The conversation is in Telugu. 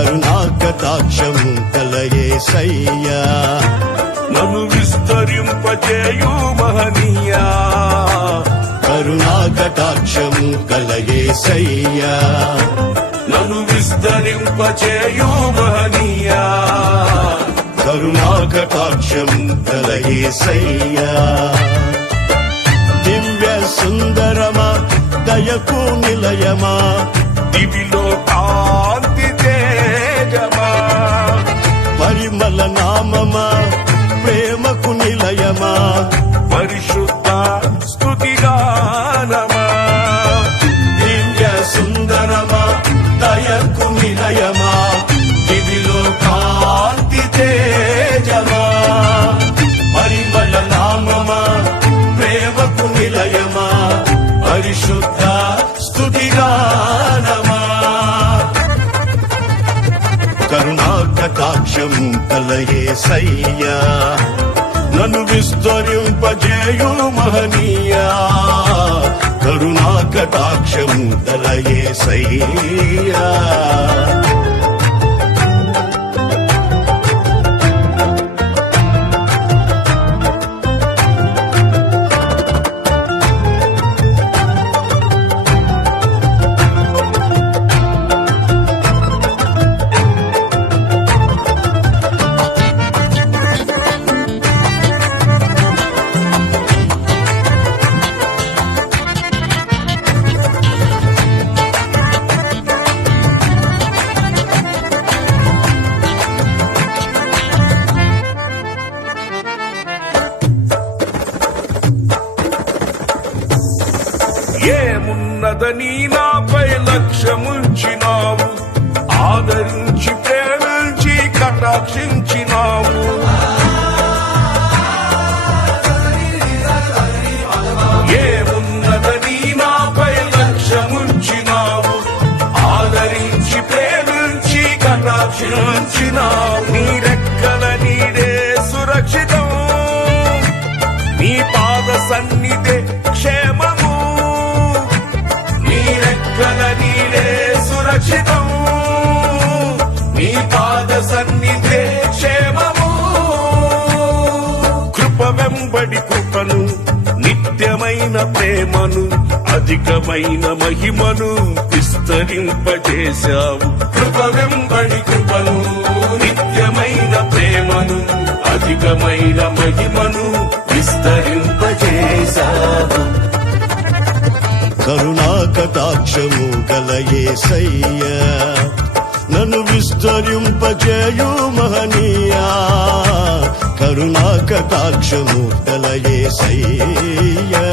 కరుణాకటాక్షము గల యేసయ్యా నన్ను విస్తరింపజేయు మహనీయా కరుణాకటాక్షము గల యేసయ్యా నన్ను విస్తరింపజేయు మహనీయా కరుణాకటాక్షము గల యేసయ్యా దివ్య సుందరమా దయకు నిలయమా దివిలో కాంతి తేజమా పరిమళ నామమా ప్రేమకు నిలయమా పరిశుద్ధ స్తుతిగానమా దివ్య సుందరమా దయకు నిలయమా దివిలో కాంతి తేజమా పరిమళ నామమా ప్రేమకు నిలయమా పరిశుద్ధ స్తుతిగానమా కరుణాకటాక్షము గల యేసయ్యా నన్ను విస్తరింపజేయు మహనీయా కరుణాకటాక్షము గల యేసయ్యా ఏమున్నదని నాపై లక్ష్యముంచినావు ఆదరించి ప్రేమించి కటాక్షించినావు ఏమున్నదని నాపై లక్ష్యముంచినావు ఆదరించి ప్రేమించి కటాక్షించినావు నీ రెక్కల నీడే సురక్షితం నీ పాద సన్నిధే క్షేమము సురక్షితం నీ పాద సన్నిధే క్షేమము కృప వెంబడి కృపను నిత్యమైన ప్రేమను అధికమైన మహిమను విస్తరింపజేశావు కృప వెంబడి కృపను నిత్యమైన ప్రేమను అధికమైన మహిమను విస్తరింపజేశావు కరుణాకటాక్షము గల యేసయ్యా నన్ను విస్తరింపజేయు మహనీయా కరుణాకటాక్షము గల యేసయ్యా